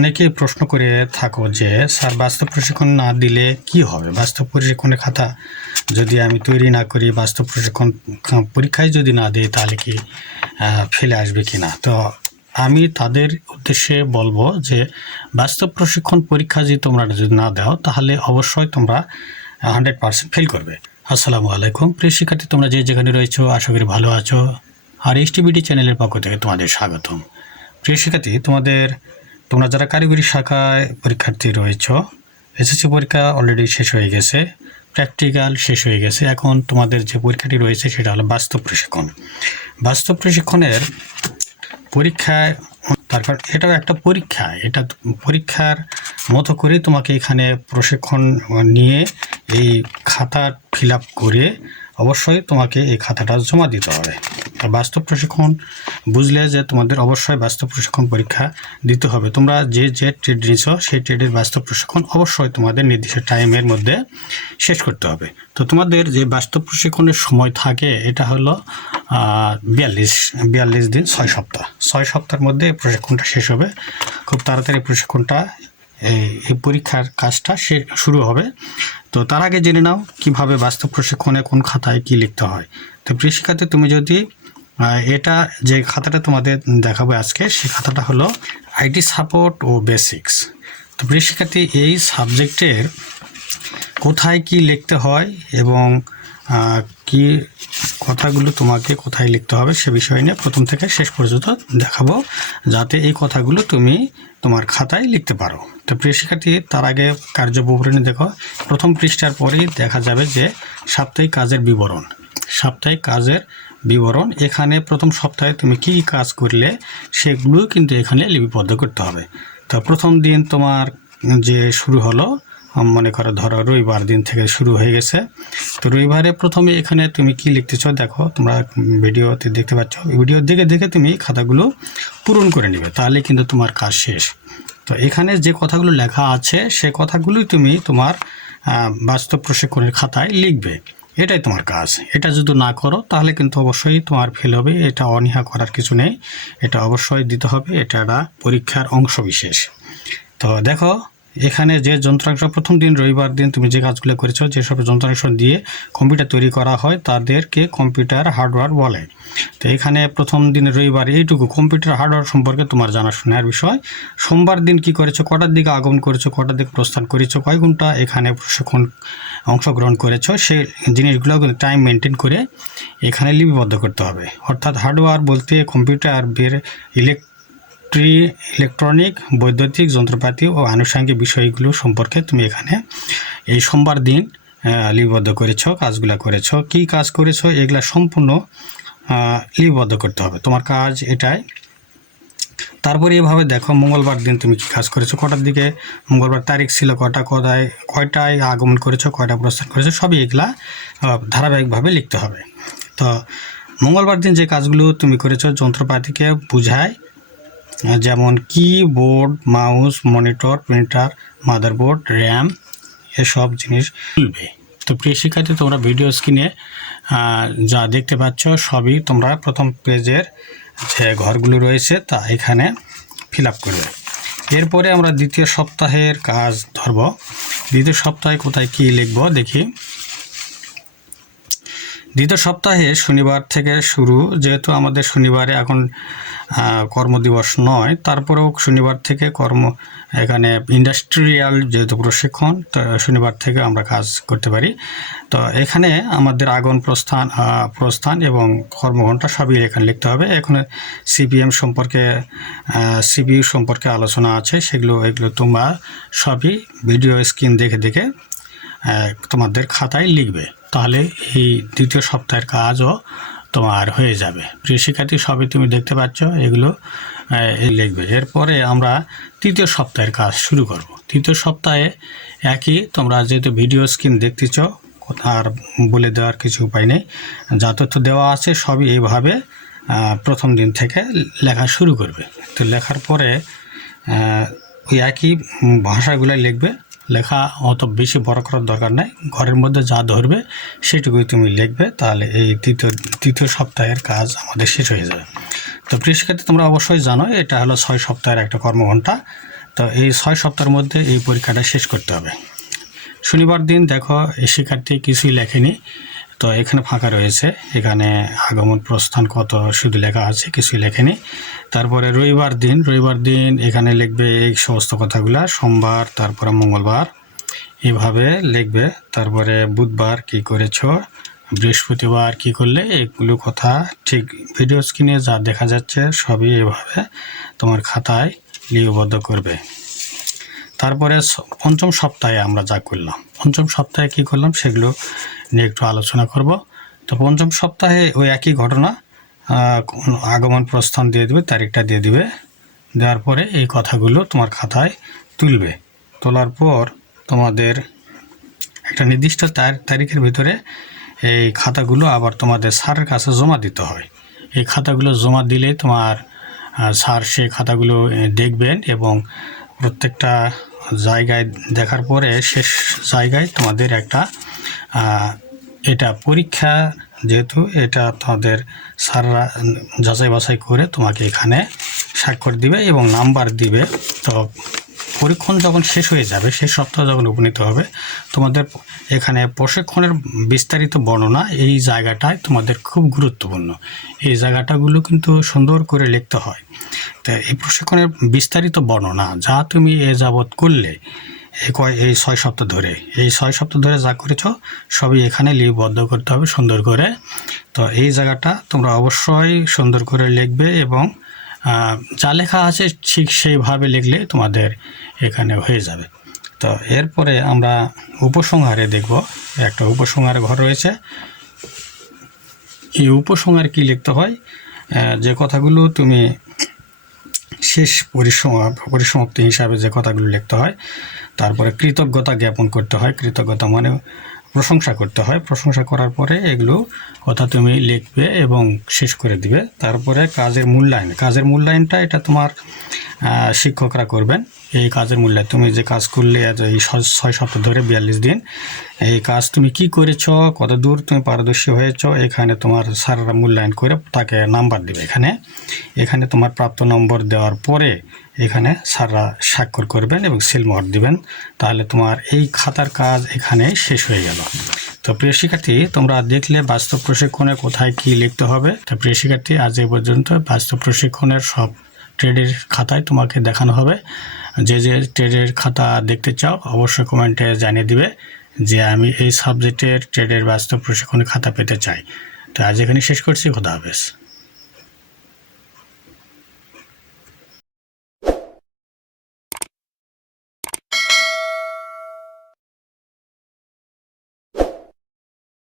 অনেকেই প্রশ্ন করে থাকো যে, স্যার, বাস্তব প্রশিক্ষণ না দিলে কি হবে? বাস্তব প্রশিক্ষণের খাতা যদি আমি তৈরি না করি, বাস্তব প্রশিক্ষণ পরীক্ষায় যদি না দিই, তাহলে কি ফেলে আসবে কি না? তো আমি তাদের উদ্দেশ্যে বলব যে, বাস্তব প্রশিক্ষণ পরীক্ষা যদি তোমরা যদি না দাও, তাহলে অবশ্যই তোমরা হান্ড্রেড পার্সেন্ট ফেল করবে। আসসালামু আলাইকুম। প্রিয় শিক্ষার্থী, তোমরা যে যেখানে রয়েছো, আশা করি ভালো আছো। আর এস টিভিডি চ্যানেলের পক্ষ থেকে তোমাদের স্বাগতম। প্রিয় শিক্ষার্থী, তোমাদের তোমরা যারা কারিগরি শাখায় পরীক্ষার্থী রয়েছ, এসএসসি পরীক্ষা অলরেডি শেষ হয়ে গেছে প্র্যাকটিক্যাল শেষ হয়ে গেছে। এখন তোমাদের যে পরীক্ষাটি রয়েছে সেটা হলো বাস্তব প্রশিক্ষণ। বাস্তব প্রশিক্ষণের পরীক্ষায় তারপর এটাও একটা পরীক্ষা। এটা পরীক্ষার মতো করে তোমাকে এখানে প্রশিক্ষণ নিয়ে এই খাতা ফিল করে অবশ্যই তোমাকে এই খাতাটা জমা দিতে হবে। বাস্তব প্রশিক্ষণ বুঝলে যে তোমাদের অবশ্যই বাস্তব প্রশিক্ষণ পরীক্ষা দিতে হবে। তোমরা যে যে ট্রেড নিছ, সেই ট্রেডের বাস্তব প্রশিক্ষণ অবশ্যই তোমাদের নির্দিষ্ট টাইমের মধ্যে শেষ করতে হবে। তো তোমাদের যে বাস্তব প্রশিক্ষণের সময় থাকে, এটা হলো বিয়াল্লিশ বিয়াল্লিশ দিন, ছয় সপ্তাহ। ছয় সপ্তাহের মধ্যে প্রশিক্ষণটা শেষ হবে। খুব তাড়াতাড়ি প্রশিক্ষণটা, এই পরীক্ষার কাজটা সে, শুরু হবে। তো তার আগে জেনে নাও কীভাবে বাস্তব প্রশিক্ষণে কোন খাতায় কি লিখতে হয়। তো শিক্ষার্থী তুমি যদি এটা যে খাতাটা তোমাদের দেখাবো আজকে সেই খাতাটা হলো আইটি সাপোর্ট ও বেসিক্স। তো প্রিয় শিক্ষার্থী, এই সাবজেক্টের কোথায় কি লিখতে হয় এবং কি কথাগুলো তোমাকে কোথায় লিখতে হবে সে বিষয় নিয়ে প্রথম থেকে শেষ পর্যন্ত দেখাবো, যাতে এই কথাগুলো তুমি তোমার খাতায় লিখতে পারো। তো প্রিয় শিক্ষার্থী, তার আগে কার্য বিবরণী দেখো। প্রথম পৃষ্ঠার পরেই দেখা যাবে যে সাপ্তাহিক কাজের বিবরণ। সাপ্তাহিক কাজের বিবরণ। এখানে প্রথম সপ্তাহে তুমি কী কাজ করলে সেগুলো কিন্তু এখানে লিপিবদ্ধ করতে হবে। তো প্রথম দিন তোমার যে শুরু হলো মনে করো ধরো রবিবার দিন থেকে শুরু হয়ে গেছে। তো রবিবারে প্রথমে এখানে তুমি কি লিখতেছ? দেখো, তোমরা ভিডিওতে দেখতে পাচ্ছ। ভিডিও দেখে দেখে তুমি খাতাগুলো পূরণ করে নেবে, তাহলে কিন্তু তোমার কাজ শেষ। তো এখানে যে কথাগুলো লেখা আছে, সে কথাগুলোই তুমি তোমার বাস্তব প্রশিক্ষণের খাতায় লিখবে। এটাই তোমার কাজ। এটা যদি না করো, তাহলে কিন্তু অবশ্যই তোমার ফেল হবে। এটা অনীহা করার কিছু নেই। এটা অবশ্যই দিতে হবে। এটা একটা পরীক্ষার অংশ বিশেষ তো দেখো এখানে যে যন্ত্রাংশ, প্রথম দিন, রবিবার দিন তুমি যে কাজগুলো করেছ, যেসব যন্ত্রাংশ দিয়ে কম্পিউটার তৈরি করা হয়, তাদেরকে কম্পিউটার হার্ডওয়্যার বলে। তো এখানে প্রথম দিন, রবিবার, এইটুকু কম্পিউটার হার্ডওয়্যার সম্পর্কে তোমার জানাশোনার বিষয়। সোমবার দিন কি করেছ, কটার দিকে আগমন করেছ, কটার দিকে প্রস্থান করেছ, কয় ঘণ্টা এখানে প্রশিক্ষণ অংশগ্রহণ করেছ, সে জিনিসগুলো টাইম মেনটেন করে এখানে লিপিবদ্ধ করতে হবে। অর্থাৎ হার্ডওয়্যার বলতে কম্পিউটার বের, ইলেক ইলেকট্রি ইলেকট্রনিক, বৈদ্যুতিক যন্ত্রপাতি ও আনুষঙ্গিক বিষয়গুলো সম্পর্কে তুমি এখানে এই সোমবার দিন লিপিবদ্ধ করেছ, কাজগুলো করেছ। কি কাজ করেছ এগুলা সম্পূর্ণ লিপিবদ্ধ করতে হবে। তোমার কাজ এটাই। তারপরে এভাবে দেখো মঙ্গলবার দিন তুমি কি কাজ করেছ, কটার দিকে? মঙ্গলবার তারিখ ছিল কটা, কটায়, কয়টায় আগমন করেছ কয়টা প্রস্থান করেছ, সবই এগুলা ধারাবাহিকভাবে লিখতে হবে। তো মঙ্গলবার দিন যে কাজগুলো তুমি করেছ, যন্ত্রপাতিকে বুঝায় যেমন keyboard mouse monitor printer motherboard RAM এসব জিনিস খুলবে। তো প্রিয় শিক্ষার্থী, তোমরা ভিডিও স্ক্রিনে যা দেখতে পাচ্ছ সবই তোমরা প্রথম পেজের যে ঘরগুলো রয়েছে তা এখানে ফিল করবে। এরপরে আমরা দ্বিতীয় সপ্তাহের কাজ ধরব। দ্বিতীয় সপ্তাহে কোথায় কী লিখব দেখি। দ্বিতীয় সপ্তাহে শনিবার থেকে শুরু, যেহেতু আমাদের শনিবারে এখন কর্মদিবস নয়, তারপরেও শনিবার থেকে কর্ম, এখানে ইন্ডাস্ট্রিয়াল যেহেতু প্রশিক্ষণ, তো শনিবার থেকে আমরা কাজ করতে পারি। তো এখানে আমাদের আগন প্রস্থান প্রস্থান এবং কর্মঘণ্টা সবই এখানে লিখতে হবে। এখানে সিপিএম সম্পর্কে সিপিইউ সম্পর্কে আলোচনা আছে, সেগুলো, এগুলো তোমরা সবই ভিডিও স্ক্রিন দেখে দেখে তোমাদের খাতায় লিখবে। তাহলে এই দ্বিতীয় সপ্তাহের কাজও তোমার হয়ে যাবে। প্রিয় শিক্ষার্থী, সবই তুমি দেখতে পাচ্ছ, এগুলো লিখবে। এরপরে আমরা তৃতীয় সপ্তাহের কাজ শুরু করব। তৃতীয় সপ্তাহে একই, তোমরা যেহেতু ভিডিও স্ক্রিন দেখতেছ আর বলে দেওয়ার কিছু উপায় নেই, যা তথ্য দেওয়া আছে, সবই এইভাবে প্রথম দিন থেকে লেখা শুরু করবে। তো লেখার পরে ওই একই ভাষাগুলো লিখবে। লেখা অত বেশি বড় করার দরকার নাই। ঘরের মধ্যে যা ধরবে, সেটুকুই তুমি লিখবে, তাহলে এই তৃতীয় তৃতীয় সপ্তাহের কাজ আমাদের শেষ হয়ে যাবে। তো কৃষিক্ষেত্রে তোমরা অবশ্যই জানো, এটা হলো ছয় সপ্তাহের একটা কর্মঘণ্টা। তো এই ছয় সপ্তাহের মধ্যে এই পরীক্ষাটা শেষ করতে হবে। শনিবার দিন দেখো, এই শিক্ষার্থী কিছুই লেখেনি। তো এখানে ফাঁকা রয়েছে। এখানে আগমন প্রস্থান কত শুধু লেখা আছে, কিছুই লেখেনি। তারপরে রবিবার দিন রবিবার দিন এখানে লিখবে এই সমস্ত কথাগুলা, সোমবার, তারপরে মঙ্গলবার, এভাবে লিখবে। তারপরে বুধবার কি করেছ, বৃহস্পতিবার কি করলে, এগুলো কথা ঠিক ভিডিও স্ক্রিনে যা দেখা যাচ্ছে সবই এভাবে তোমার খাতায় লিপিবদ্ধ করবে। তারপরে পঞ্চম সপ্তাহে আমরা যা করলাম, পঞ্চম সপ্তাহে কি করলাম সেগুলো নিয়ে একটু আলোচনা করব। তো পঞ্চম সপ্তাহে ওই একই ঘটনা আগমন প্রস্থান দিয়ে দেবে, তারিখটা দিয়ে দিবে, দেওয়ার পরে এই কথাগুলো তোমার খাতায় তুলবে। তোলার পর তোমাদের একটা নির্দিষ্ট তার- তারিখের ভিতরে এই খাতাগুলো আবার তোমাদের স্যারের কাছে জমা দিতে হয়। এই খাতাগুলো জমা দিলে তোমার স্যার সেই খাতাগুলো দেখবেন এবং প্রত্যেকটা জায়গায় দেখার পরে শেষ জায়গায় তোমাদের একটা এটা পরীক্ষা যেহেতু এটা তোমাদের স্যাররা যাচাই বাছাই করে তোমাকে এখানে স্বাক্ষর দিবে এবং নাম্বার দিবে। তো পরীক্ষণ যখন শেষ হয়ে যাবে, শেষ সপ্তাহ যখন উপনীত হবে, তোমাদের এখানে প্রশিক্ষণের বিস্তারিত বর্ণনা এই জায়গাটায় তোমাদের খুব গুরুত্বপূর্ণ। এই জায়গাটাগুলো কিন্তু সুন্দর করে লিখতে হয়। তো এই প্রশিক্ষণের বিস্তারিত বর্ণনা যা তুমি এ যাবৎ করলে এই কয়, এই ছয় সপ্তাহ ধরে, এই ছয় সপ্তাহ ধরে যা করেছ, সবই এখানে লিপিবদ্ধ করতে হবে সুন্দর করে। তো এই জায়গাটা তোমরা অবশ্যই সুন্দর করে লিখবে এবং যা লেখা আছে ঠিক সেইভাবে লিখলে তোমাদের এখানে হয়ে যাবে। তো এরপরে আমরা উপসংহারে দেখব, একটা উপসংহার ঘর রয়েছে। এই উপসংহার কি লিখতে হয়? যে কথাগুলো তুমি শেষ পরিসমা, পরিসমাপ্তি হিসাবে যে কথাগুলো লিখতে হয়, তারপরে কৃতজ্ঞতা জ্ঞাপন করতে হয়। কৃতজ্ঞতা মানে প্রশংসা করতে হয়। প্রশংসা করার পরে এগুলো কথা তুমি লিখবে এবং শেষ করে দিবে। তারপরে কাজের মূল্যায়ন। কাজের মূল্যায়নটা এটা তোমার শিক্ষকরা করবেন। এই কাজের মূল্যায়ন তুমি যে কাজ করলে এই ছয় সপ্তাহ ধরে বিয়াল্লিশ দিন, এই কাজ তুমি কি করেছ, কত দূর তুমি পারদর্শী হয়েছো, এখানে তোমার স্যাররা মূল্যায়ন করে তাকে নাম্বার দিবে এখানে। এখানে তোমার প্রাপ্ত নম্বর দেওয়ার পরে এখানে স্যাররা স্বাক্ষর করবেন এবং সিলমোহর দিবেন। তাহলে তোমার এই খাতার কাজ এখানে শেষ হয়ে গেল। তো প্রিয় শিক্ষার্থী, তোমরা দেখলে বাস্তব প্রশিক্ষণে কোথায় কি লিখতে হবে। তো প্রিয় শিক্ষার্থী, আজ এই পর্যন্ত বাস্তব প্রশিক্ষণের সব ট্রেডের খাতায় তোমাকে দেখানো হবে। যে যে ট্রেডের খাতা দেখতে চাও, অবশ্যই কমেন্টে জানিয়ে দিবে যে আমি এই সাবজেক্টের ট্রেডের ব্যস্ত প্রশিক্ষণের খাতা পেতে চাই। তো আজ এখানে শেষ করছি, খোদা হাফেজ।